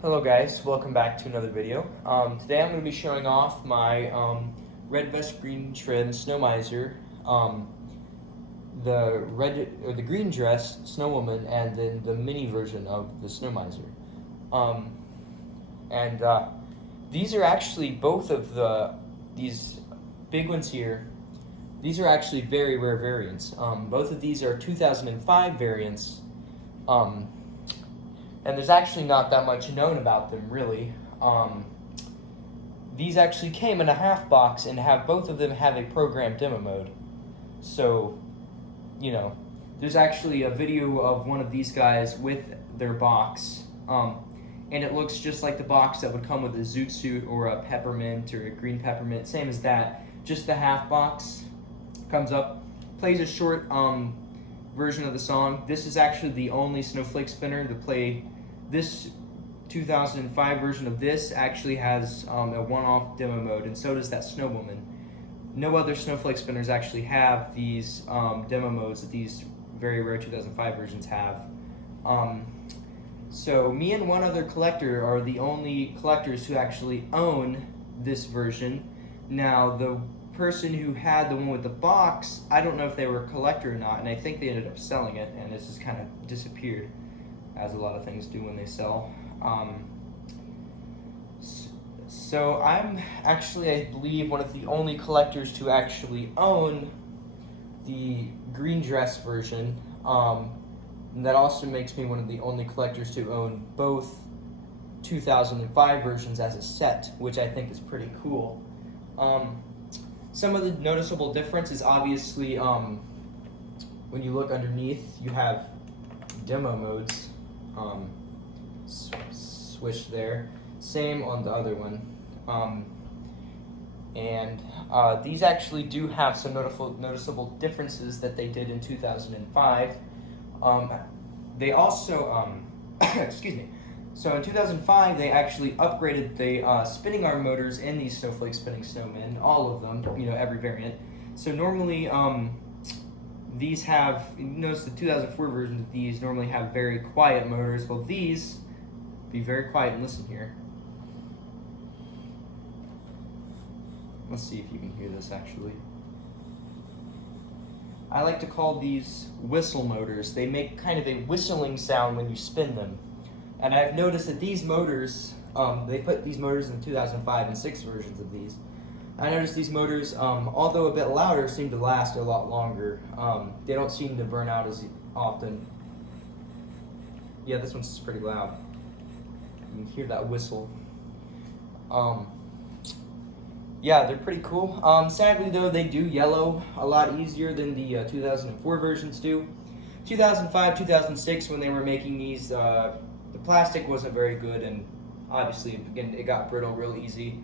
Hello guys, welcome back to another video. Today I'm going to be showing off my red vest green trim snow miser, the green dress snow woman, and then the mini version of the snow miser. Um, and These are actually both of these big ones here. These are actually very rare variants. Both of these are 2005 variants. And there's actually not that much known about them, really. These actually came in a half box and both of them have a program demo mode. So, there's actually a video of one of these guys with their box, and it looks just like the box that would come with a zoot suit or a peppermint or a green peppermint, same as that. Just the half box comes up, plays a short version of the song. This is actually the only snowflake spinner to play. This 2005 version of this actually has a one-off demo mode, and so does that Snow Woman. No other snowflake spinners actually have these demo modes that these very rare 2005 versions have. So me and one other collector are the only collectors who actually own this version. Now, the person who had the one with the box, I don't know if they were a collector or not, and I think they ended up selling it, and this has kind of disappeared, as a lot of things do when they sell. So I'm actually, I believe, one of the only collectors to actually own the green dress version. And that also makes me one of the only collectors to own both 2005 versions as a set, which I think is pretty cool. Some of the noticeable difference is obviously when you look underneath, you have demo modes switched there. Same on the other one. These actually do have some noticeable differences that they did in 2005. They also, excuse me. So in 2005, they actually upgraded the spinning arm motors in these snowflake spinning snowmen, all of them, every variant. So normally, these have, notice the 2004 versions of these normally have very quiet motors. Well, these, be very quiet and listen here. Let's see if you can hear this actually. I like to call these whistle motors. They make kind of a whistling sound when you spin them. And I've noticed that these motors, they put these motors in the 2005 and 6 versions of these. I noticed these motors, although a bit louder, seem to last a lot longer. They don't seem to burn out as often. Yeah, this one's pretty loud. You can hear that whistle. Yeah, they're pretty cool. Sadly though, they do yellow a lot easier than the 2004 versions do. 2005, 2006, when they were making these, the plastic wasn't very good, and obviously, again, it got brittle real easy.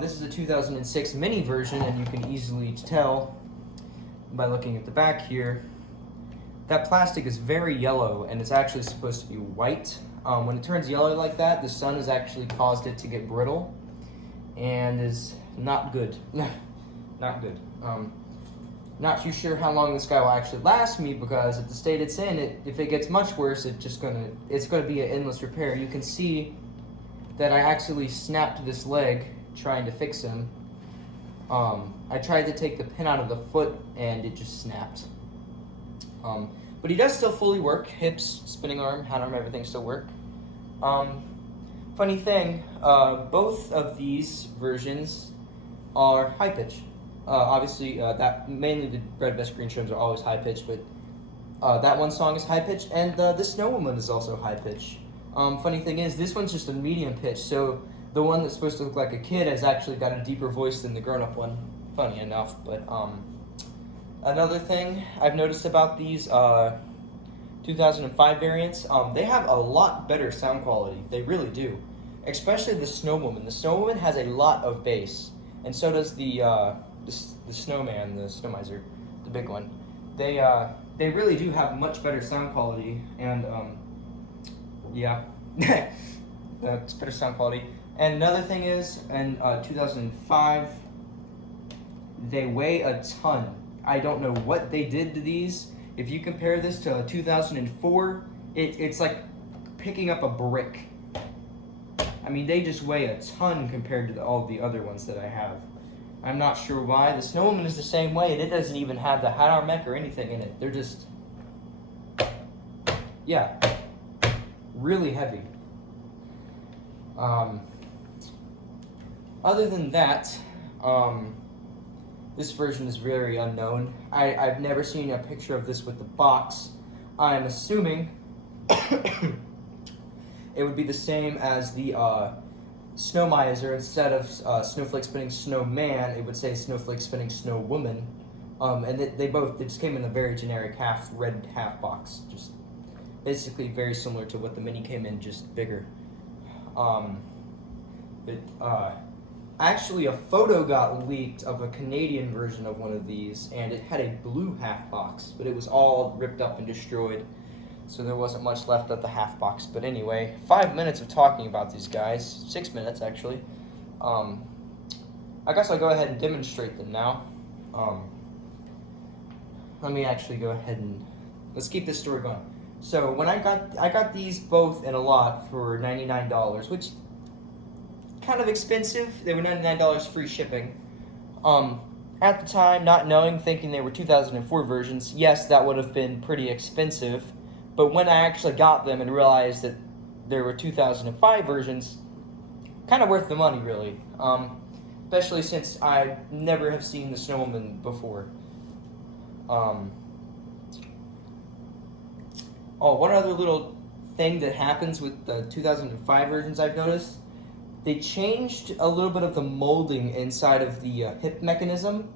This is a 2006 mini version, and you can easily tell by looking at the back here, that plastic is very yellow, and it's actually supposed to be white. When it turns yellow like that, the sun has actually caused it to get brittle, and is not good. Not good. Not too sure how long this guy will actually last me, because at the state it's in, if it gets much worse, it's gonna be an endless repair. You can see that I actually snapped this leg trying to fix him. I tried to take the pin out of the foot and it just snapped. But he does still fully work. Hips, spinning arm, hand arm, everything still work. Funny thing, both of these versions are high pitch. Obviously, that mainly the red vest green trims are always high pitch, but that one song is high pitch, and the Snow Woman is also high pitch. Funny thing is, this one's just a medium pitch, so the one that's supposed to look like a kid has actually got a deeper voice than the grown-up one. Funny enough, but another thing I've noticed about these 2005 variants, they have a lot better sound quality. They really do, especially the Snow Woman. The Snow Woman has a lot of bass, and so does the snowman, the snow miser, the big one. They really do have much better sound quality, and yeah, that's better sound quality. And another thing is, in 2005, they weigh a ton. I don't know what they did to these. If you compare this to 2004, it's like picking up a brick. I mean, they just weigh a ton compared to all the other ones that I have. I'm not sure why. The snowman is the same way, and it doesn't even have the hat arm mech or anything in it. They're just, yeah, really heavy. Other than that, this version is very unknown. I've never seen a picture of this with the box. I'm assuming it would be the same as the Snowmiser. Instead of Snowflake spinning Snowman, it would say Snowflake spinning Snowwoman. And they just came in a very generic red half box. Just basically very similar to what the mini came in, just bigger. Actually, a photo got leaked of a Canadian version of one of these, and it had a blue half box, but it was all ripped up and destroyed. So there wasn't much left of the half box. But anyway, 5 minutes of talking about these guys. 6 minutes, actually. I guess I'll go ahead and demonstrate them now. Let me actually go ahead and let's keep this story going. So when I got these both in a lot for $99, which kind of expensive. They were $99 free shipping. At the time, not knowing, thinking they were 2004 versions, yes, that would have been pretty expensive. But when I actually got them and realized that there were 2005 versions, kind of worth the money, really. Especially since I never have seen the Snowman before. Oh, one other little thing that happens with the 2005 versions I've noticed, they changed a little bit of the molding inside of the hip mechanism,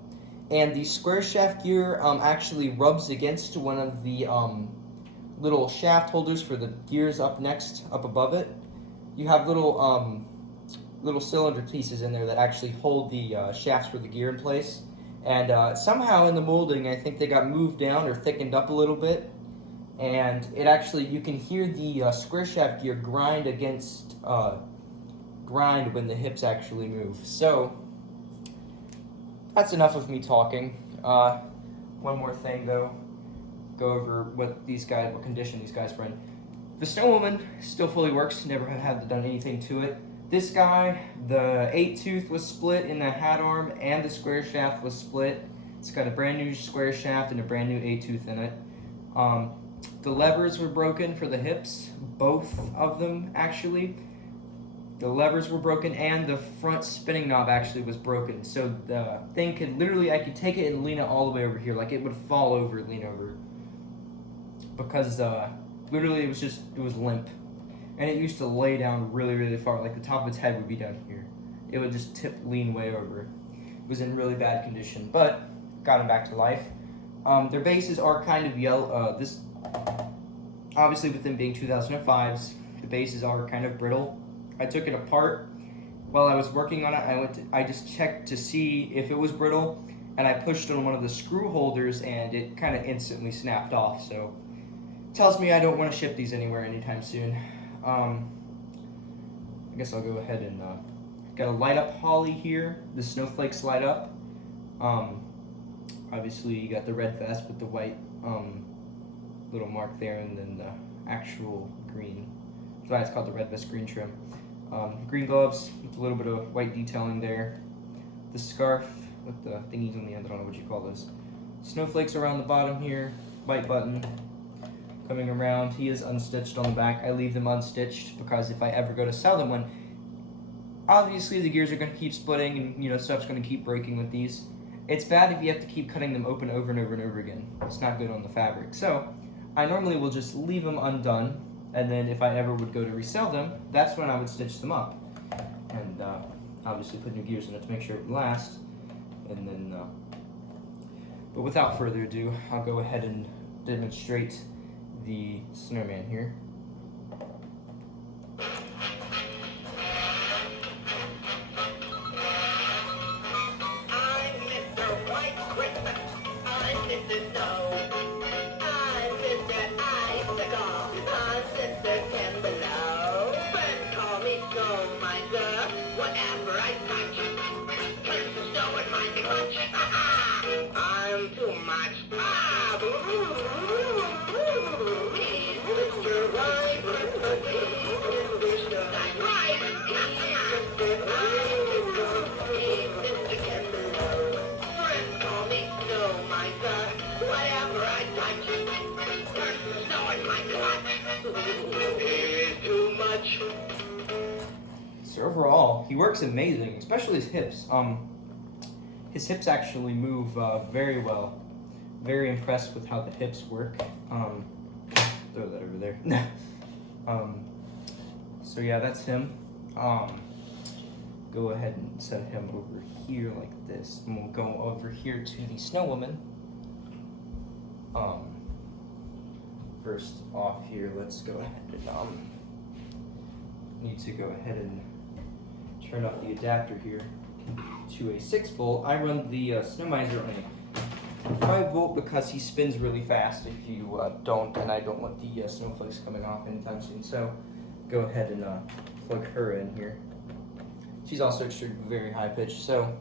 and the square shaft gear actually rubs against one of the little shaft holders for the gears up above it. You have little cylinder pieces in there that actually hold the shafts for the gear in place. And somehow in the molding, I think they got moved down or thickened up a little bit. And it actually, you can hear the square shaft gear grind when the hips actually move. So, that's enough of me talking. One more thing though. Go over what condition these guys were in. The Snowwoman still fully works, never had done anything to it. This guy, the 8-tooth was split in the hat arm and the square shaft was split. It's got a brand new square shaft and a brand new 8-tooth in it. The levers were broken for the hips, both of them actually. The levers were broken and the front spinning knob actually was broken. So the thing could literally, I could take it and lean it all the way over here, like it would fall over and lean over. Because literally it was limp. And it used to lay down really, really far, like the top of its head would be down here. It would just lean way over. It was in really bad condition, but got them back to life. Their bases are kind of yellow. Obviously with them being 2005s, the bases are kind of brittle. I took it apart. While I was working on it, I just checked to see if it was brittle, and I pushed on one of the screw holders, and it kind of instantly snapped off. So it tells me I don't want to ship these anywhere anytime soon. I guess I'll go ahead and got a light up holly here. The snowflakes light up. Obviously you got the red vest with the white little mark there, and then the actual green. That's why it's called the red vest green trim. Green gloves with a little bit of white detailing there. The scarf with the thingies on the end. I don't know what you call those. Snowflakes around the bottom here. White button. Coming around, he is unstitched on the back. I leave them unstitched because if I ever go to sell them one, obviously the gears are going to keep splitting and stuff's going to keep breaking with these. It's bad if you have to keep cutting them open over and over and over again. It's not good on the fabric. So I normally will just leave them undone, and then if I ever would go to resell them, that's when I would stitch them up. And obviously put new gears in it to make sure it would last. And then, but without further ado, I'll go ahead and demonstrate the snowman here. I'm too much. So overall, he works amazing, especially his hips. His hips actually move very well. Very impressed with how the hips work. Throw that over there. So yeah, that's him. Go ahead and set him over here like this, and we'll go over here to the snow woman. First off here, let's go ahead and need to go ahead and turn up the adapter here to a 6 volt. I run the Snowmiser on a 5 volt because he spins really fast if you don't, and I don't want the snowflakes coming off anytime soon. So go ahead and plug her in here. She's also extremely very high pitched, so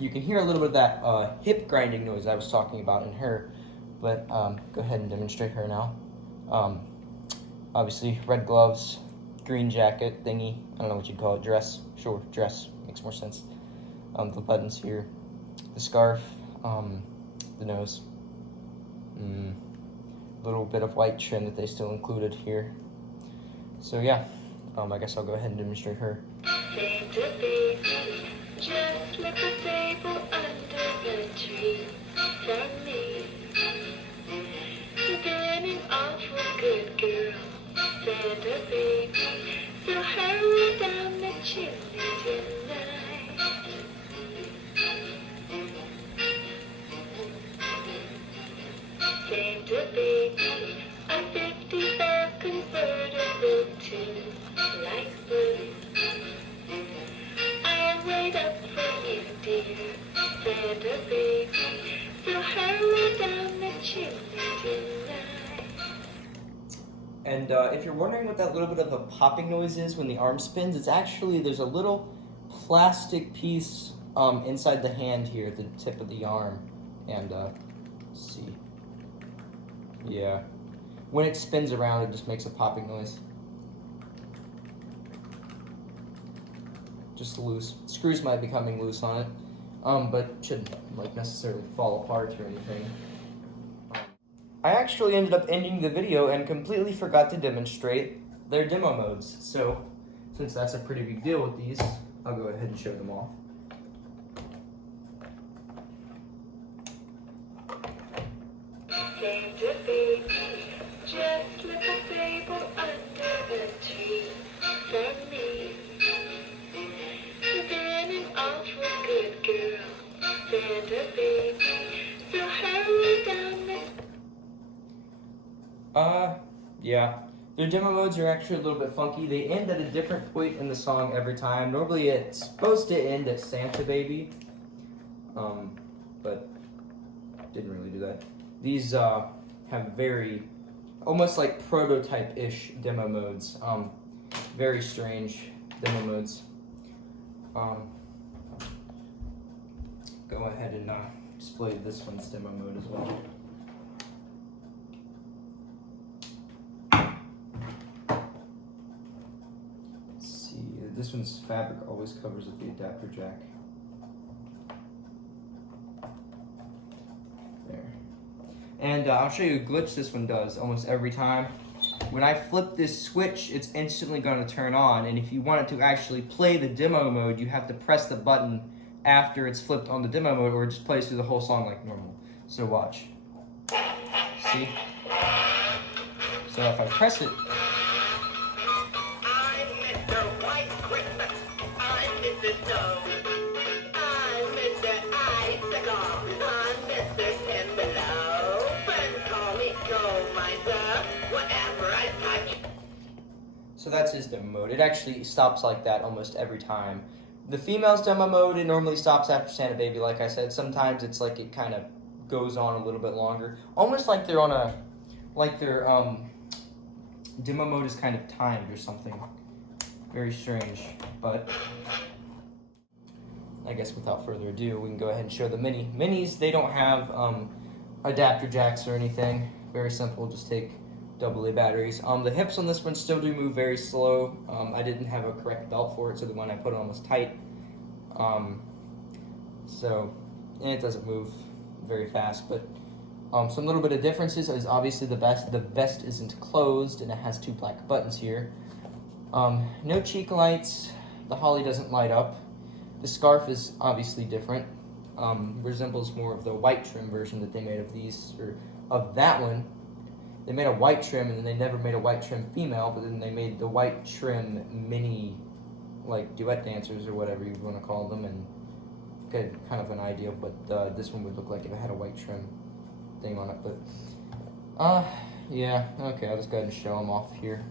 you can hear a little bit of that hip grinding noise I was talking about in her. But go ahead and demonstrate her now. Obviously, red gloves, green jacket thingy. I don't know what you'd call it. Dress. Sure, dress makes more sense. The buttons here, the scarf, the nose. Little bit of white trim that they still included here. So yeah, I guess I'll go ahead and demonstrate her. Just like a table under the tree for me. You've been an awful good girl, Santa baby. So hurry down the chimney tonight. Santa baby, a 54 convertible to light blue. I'll wait up for you, dear Santa baby. So hurry down the chimney tonight. And if you're wondering what that little bit of a popping noise is when the arm spins, it's actually, there's a little plastic piece inside the hand here at the tip of the arm. And let's see. Yeah. When it spins around, it just makes a popping noise. Just loose. Screws might be coming loose on it, but shouldn't like necessarily fall apart or anything. I actually ended up ending the video and completely forgot to demonstrate their demo modes. So since that's a pretty big deal with these, I'll go ahead and show them off. Santa baby, just like a table under the tree for me. You've been an awful good girl, Santa baby. So hurry down the... Yeah. Their demo modes are actually a little bit funky. They end at a different point in the song every time. Normally it's supposed to end at Santa Baby, but didn't really do that. These have very, almost like prototype-ish demo modes. Very strange demo modes. Go ahead and display this one's demo mode as well. This one's fabric always covers up the adapter jack. There. And I'll show you a glitch this one does almost every time. When I flip this switch, it's instantly going to turn on, and if you want it to actually play the demo mode, you have to press the button after it's flipped on the demo mode, or it just plays through the whole song like normal. So watch. See? So if I press it, so that's his demo mode. It actually stops like that almost every time. The female's demo mode, it normally stops after Santa Baby, like I said. Sometimes it's like it kind of goes on a little bit longer. Almost like they're on a, like their demo mode is kind of timed or something. Very strange, but I guess without further ado, we can go ahead and show the Mini. Minis, they don't have adapter jacks or anything. Very simple, just take AA batteries. The hips on this one still do move very slow. I didn't have a correct belt for it, so the one I put on was tight. And it doesn't move very fast, but Some little bit of differences is obviously the vest isn't closed and it has 2 black buttons here. No cheek lights. The holly doesn't light up. The scarf is obviously different. Resembles more of the white trim version that they made of these, or of that one. They made a white trim, and then they never made a white trim female, but then they made the white trim mini, like, duet dancers or whatever you want to call them, and get kind of an idea of what this one would look like if it had a white trim thing on it. But yeah, okay, I'll just go ahead and show them off here.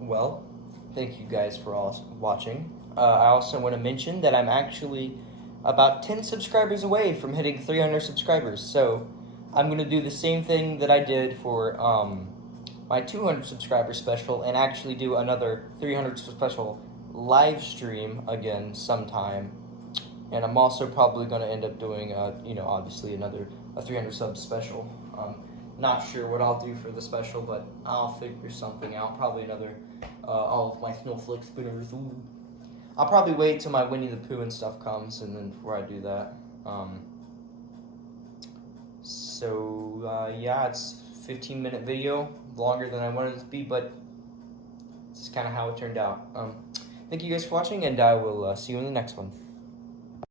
Well, thank you guys for all watching. I also want to mention that I'm actually about 10 subscribers away from hitting 300 subscribers. So I'm going to do the same thing that I did for my 200 subscriber special and actually do another 300 special live stream again sometime. And I'm also probably going to end up doing, obviously a 300 sub special. Not sure what I'll do for the special, but I'll figure something out. Probably another, all of my snowflake spinners. Ooh. I'll probably wait till my Winnie the Pooh and stuff comes, and then before I do that. Yeah, it's a 15-minute video, longer than I wanted it to be, but it's kind of how it turned out. Thank you guys for watching, and I will see you in the next one.